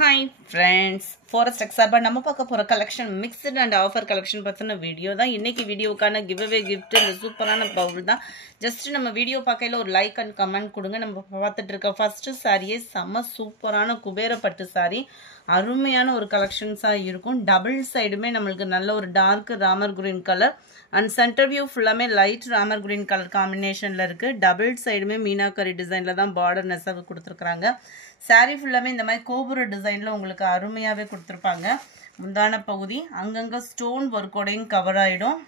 Hi friends, Forest Exaba நம்ம பார்க்க போற collection mixed and offer collection பத்தின வீடியோ தான். இன்னைக்கு வீடியோக்கான கிவ்அவே gift இந்த சூப்பரான பவுல் தான். ஜஸ்ட் நம்ம வீடியோ பார்க்கையில ஒரு லைக் அண்ட் கமெண்ட் கொடுங்க. நம்ம பார்த்துட்டு இருக்க ஃபர்ஸ்ட் சாரியே செம்ம சூப்பரான குபேர பட்டு சாரி. அருமையான ஒரு கலெக்ஷன்ஸா இருக்கும். டபுள் சைடுமே நம்மளுக்கு நல்ல ஒரு dark Ramar green colour and centre view ஃபுல்லாமே லைட் ராமர் கிரீன் கலர் காம்பினேஷன்ல இருக்கு. டபுள் சைடுமே மீனாக்கரி டிசைன்ல தான் பார்டர் நெசவு கொடுத்துருக்காங்க. சாரி ஃபுல்லாமே இந்த மாதிரி கோபுர டிசைன்ல உங்களுக்கு அருமையாவே கொடுத்துருப்பாங்க. முந்தான பகுதி அங்கங்க ஸ்டோன் ஒர்க்கோடையும் கவர் ஆயிடும்.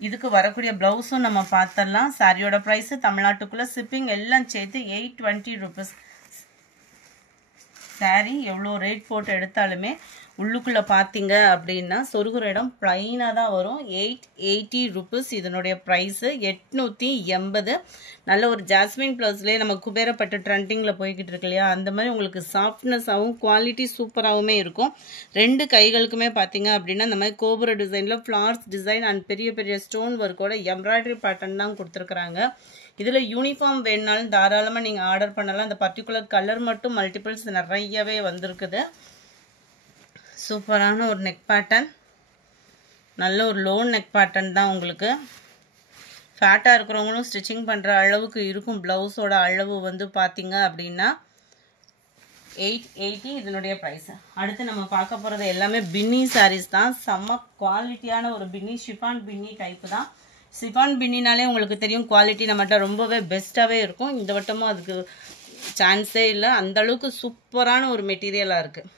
இதுக்கு வரக்கூடிய பிளவுஸும் நம்ம பார்த்தரலாம். சாரியோட பிரைஸ் தமிழ்நாட்டுக்குள்ள ஷிப்பிங் எல்லாம் சேர்த்து 820 rupees. சாரி எவ்வளோ ரேட் போட்டு எடுத்தாலுமே உள்ளுக்குள்ள பார்த்தீங்க அப்படின்னா சொருகுற இடம் பிளைனாக தான் வரும். 880 rupees இதனுடைய ப்ரைஸு. 880. நல்ல ஒரு ஜாஸ்மின் ப்ளஸ்லேயே நம்ம குபேரப்பட்டு ட்ரெண்டிங்கில் போய்கிட்டு இருக்கு இல்லையா, அந்த மாதிரி உங்களுக்கு சாஃப்ட்னஸாகவும் குவாலிட்டி சூப்பராகவுமே இருக்கும். ரெண்டு கைகளுக்குமே பார்த்தீங்க அப்படின்னா இந்த மாதிரி கோபுர டிசைனில் ஃப்ளார்ஸ் டிசைன் அண்ட் பெரிய பெரிய ஸ்டோன் ஒர்க்கோட எம்ப்ராய்டரி பேட்டர்ன் தான் கொடுத்துருக்குறாங்க. இதில் யூனிஃபார்ம் வேணுனாலும் தாராளமாக நீங்கள் ஆர்டர் பண்ணலாம். அந்த பர்டிகுலர் கலர் மட்டும் மல்டிபிள்ஸ் நிறையவே வந்திருக்குது. சூப்பரான ஒரு நெக் பேட்டர்ன், நல்ல ஒரு லோ நெக் பேட்டர்ன் தான். உங்களுக்கு ஃபேட்டாக இருக்கிறவங்களும் ஸ்டிச்சிங் பண்ணுற அளவுக்கு இருக்கும். ப்ளவுஸோட அளவு வந்து பார்த்தீங்க அப்படின்னா 880 இதனுடைய ப்ரைஸ். அடுத்து நம்ம பார்க்க போகிறது எல்லாமே பின்னி சாரீஸ் தான். செம்ம குவாலிட்டியான ஒரு பின்னி, ஷிஃபான் பின்னி டைப்பு தான். ஷிஃபான் பின்னினாலே உங்களுக்கு தெரியும் குவாலிட்டி நம்மகிட்ட ரொம்பவே பெஸ்ட்டாகவே இருக்கும். இந்த வட்டமும் அதுக்கு சான்ஸே இல்லை, அந்தளவுக்கு சூப்பரான ஒரு மெட்டீரியலாக இருக்குது.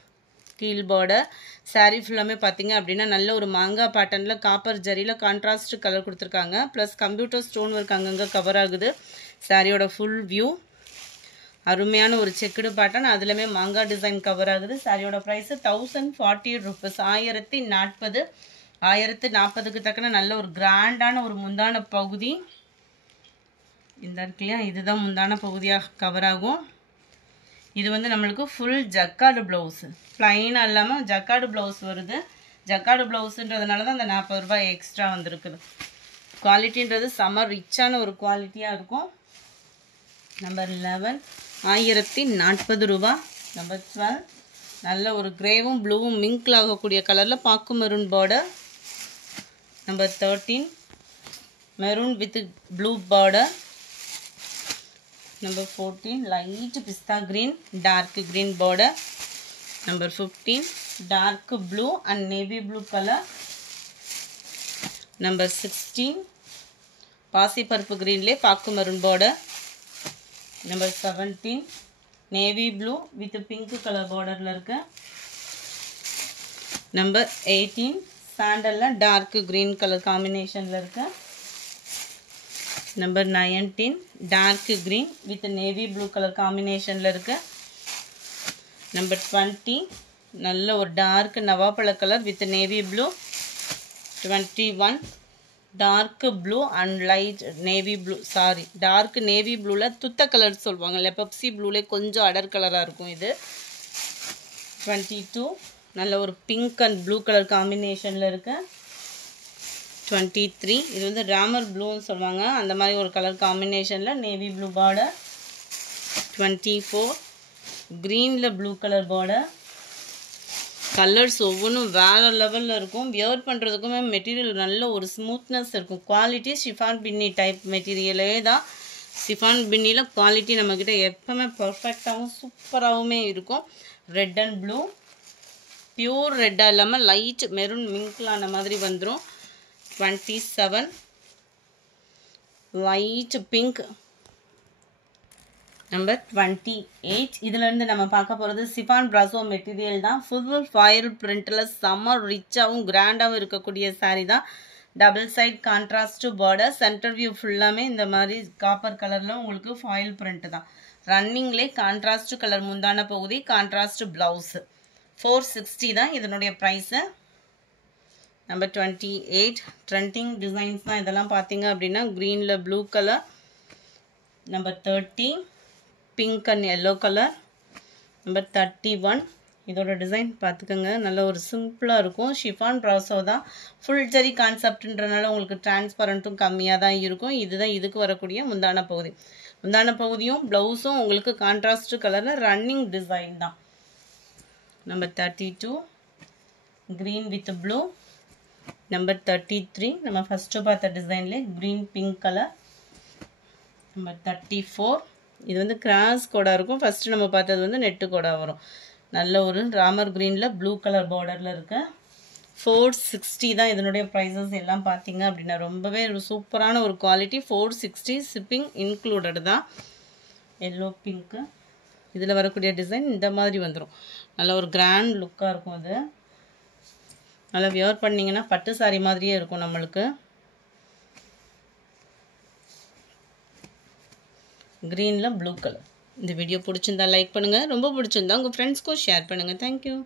கீழ் பார்டர் சாரீ ஃபுல்லாமே பார்த்தீங்க அப்படின்னா நல்ல ஒரு மாங்காய் பேட்டர்னில் காப்பர் ஜரியில் கான்ட்ராஸ்ட் கலர் கொடுத்துருக்காங்க. ப்ளஸ் கம்ப்யூட்டர் ஸ்டோன் ஒர்க் அங்கங்கே கவர் ஆகுது. சாரியோட ஃபுல் வியூ அருமையான ஒரு செக்குடு பேட்டர்ன், அதுலேயுமே மாங்காய் டிசைன் கவர் ஆகுது. சாரியோட ப்ரைஸு 1040 rupees. 1040. 1040க்கு தக்கன நல்ல ஒரு கிராண்டான ஒரு முந்தான பகுதி இந்த இருக்கு இல்லையா, இதுதான் முந்தான பகுதியாக கவர் ஆகும். இது வந்து நம்மளுக்கு ஃபுல் ஜக்கார்டு ப்ளவுஸு, ப்ளைனாக இல்லாமல் ஜக்கார்டு ப்ளவுஸ் வருது. ஜக்கார்டு ப்ளவுஸுன்றதுனால தான் அந்த 40 ரூபாய் எக்ஸ்ட்ரா வந்திருக்குது. குவாலிட்டின்றது செம்ம ரிச்சான ஒரு குவாலிட்டியாக இருக்கும். நம்பர் 11 1040 ரூபா. நம்பர் 12 நல்ல ஒரு கிரேவும் ப்ளூவும் மிங்கில் ஆகக்கூடிய கலரில் பாக்கு maroon border. Number 13 maroon with blue border. Number 14 light pista green, dark green border. Number 15 dark blue and navy blue color. Number 16 பாசி பருப்பு greenலே பாக்கு maroon border. Number 17 navy blue with pink color borderல இருக்கு. Number 18 sandalல dark green color combinationல இருக்கு. Number 19 dark green with navy blue color combinationல இருக்கு. Number 20 நல்ல ஒரு dark நவாப்பழ colour with navy blue. 21 dark blue and light navy blue, sorry dark navy blueல துத்த colour சொல்வாங்க இல்ல, பெப்சி ப்ளூலே கொஞ்சம் அடர் கலராக இருக்கும் இது. 22 நல்ல ஒரு பிங்க் அண்ட் ப்ளூ கலர் காம்பினேஷனில் இருக்கு. 23 இது வந்து ராமர் ப்ளூன்னு சொல்லுவாங்க, அந்த மாதிரி ஒரு கலர் காம்பினேஷனில் நேவி ப்ளூ பார்டர். 24 க்ரீனில் ப்ளூ கலர் பார்டர். கலர்ஸ் ஒவ்வொன்றும் வேறு லெவலில் இருக்கும். வியர் பண்ணுறதுக்குமே மெட்டீரியல் நல்ல ஒரு ஸ்மூத்னஸ் இருக்கும். குவாலிட்டி ஷிஃபான் பின்னி டைப் மெட்டீரியலே தான். ஷிஃபான் பின்னியில் குவாலிட்டி நம்மக்கிட்ட எப்போவுமே பர்ஃபெக்டாகவும் சூப்பராகவுமே இருக்கும். ரெட் அண்ட் ப்ளூ, பியூர் ரெட்டாக இல்லாமல் லைட் மெரூன் மிங்கிளான மாதிரி வந்துடும். 27 light pink. Number 28 இதுல இருந்து நம்ம பார்க்க போறது சிஃபான் பிராசோ மெட்டீரியல் தான். ஃபுல் ஃபாயில் பிரிண்ட்ல செம்ம ரிச்சாகவும் கிராண்டாகவும் இருக்கக்கூடிய சாரி தான். Double side contrast border. Centre view ஃபுல்லாமே இந்த மாதிரி காப்பர் கலர்ல உங்களுக்கு ஃபாயில் பிரிண்ட் தான். ரன்னிங்லே கான்ட்ராஸ்ட் கலர் முந்தான பகுதி, கான்ட்ராஸ்ட் பிளவுஸ். 460 தான் இதனுடைய ப்ரைஸு. நம்பர் 28 ட்ரெண்டிங் டிசைன்ஸ் தான் இதெல்லாம் பார்த்தீங்க அப்படின்னா க்ரீனில் blue colour. Number 30 pink and yellow colour. Number 31 இதோட டிசைன் பார்த்துக்கோங்க, நல்ல ஒரு சிம்பிளாக இருக்கும். ஷிஃபான் ப்ராசோ தான். ஃபுல் ஜரி கான்செப்ட்ன்றனால உங்களுக்கு டிரான்ஸ்பரண்ட்டும் கம்மியாக தான் இருக்கும். இதுதான் இதுக்கு வரக்கூடிய முந்தான பகுதி. முந்தான பகுதியும் ப்ளவுஸும் உங்களுக்கு கான்ட்ராஸ்ட் கலரில் ரன்னிங் டிசைன் தான். Number 32 green with blue. Number 33 நம்ம ஃபர்ஸ்ட் பார்த்த டிசைன்ல green pink கலர். நம்பர் 34 இது வந்து கிராஸ் கோடா இருக்கும். ஃபர்ஸ்ட் நம்ம பார்த்தது வந்து நெட் கோடா வரும். நல்ல ஒரு ராமர் கிரீன்ல ப்ளூ கலர் பார்டர்ல இருக்கு. 460 தான் இதனுடைய பிரைசஸ் எல்லாம் பாத்தீங்க அப்படினா ரொம்பவே ஒரு சூப்பரான ஒரு குவாலிட்டி. 460 shipping included தான். yellow pink இதுல வரக்கூடிய டிசைன் இந்த மாதிரி வந்துரும். நல்ல ஒரு கிராண்ட் லுக்கா இருக்கும் இது. நல்லா வியர் பண்ணீங்கன்னா பட்டு சாரி மாதிரியே இருக்கும் நமக்கு. greenல blue color. இந்த வீடியோ பிடிச்சிருந்தா லைக் பண்ணுங்க. ரொம்ப பிடிச்சிருந்தா உங்க ஃப்ரெண்ட்ஸ்க்கு ஷேர் பண்ணுங்க. Thank you.